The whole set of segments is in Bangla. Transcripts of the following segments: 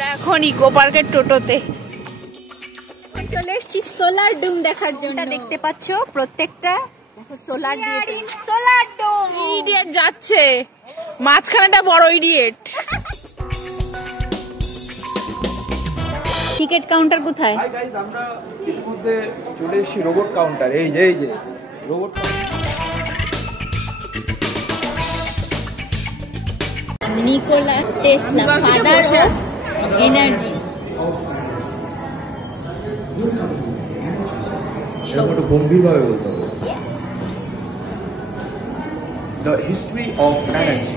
আমরা এখন ইকো পার্কের টোটোতে চলে এসেছি সোলার ডুম দেখার জন্য। দেখতে পাচ্ছ প্রত্যেকটা সোলার ডুম। ইডিয়েট যাচ্ছে মাঝখানেটা বড় ইডিয়েট। টিকিট কাউন্টার কোথায়? হাই গাইস, আমরা ইতিমধ্যে চলে এসেছি রোবট কাউন্টার। এই যে robot Nikola Tesla, father of energy. একটু গম্ভীরভাবে বলতে হবে। The history of energy.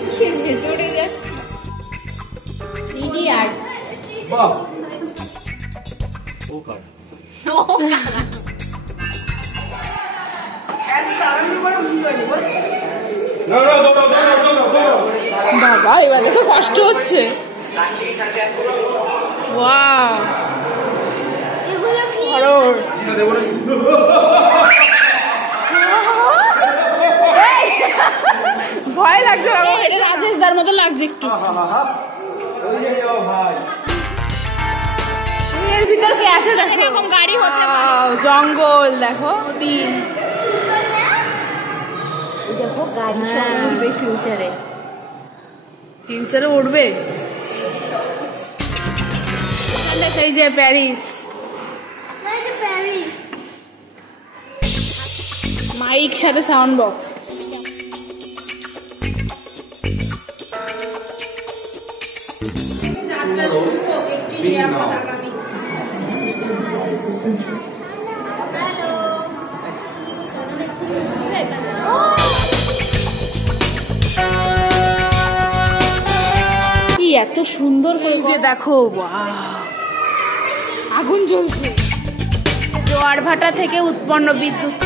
কিসের ভেতরে যাচ্ছি? 3D art. বাহ, বাবা এবার দেখো কষ্ট হচ্ছে। ভয় লাগছে, রাজেশ দার মতো লাগছে একটু। এর ভিতর কি আছে দেখো, এরকম গাড়ি হতে পারে। জঙ্গল দেখো, দিন দেখো গাড়ি সব উঠবে ফিউচারে উঠবে। এই যে প্যারিস, মাইক সাথে সাউন্ড বক্স। এত সুন্দর এই যে দেখো, আগুন জ্বলছে। জোয়ার ভাটা থেকে উৎপন্ন বিদ্যুৎ।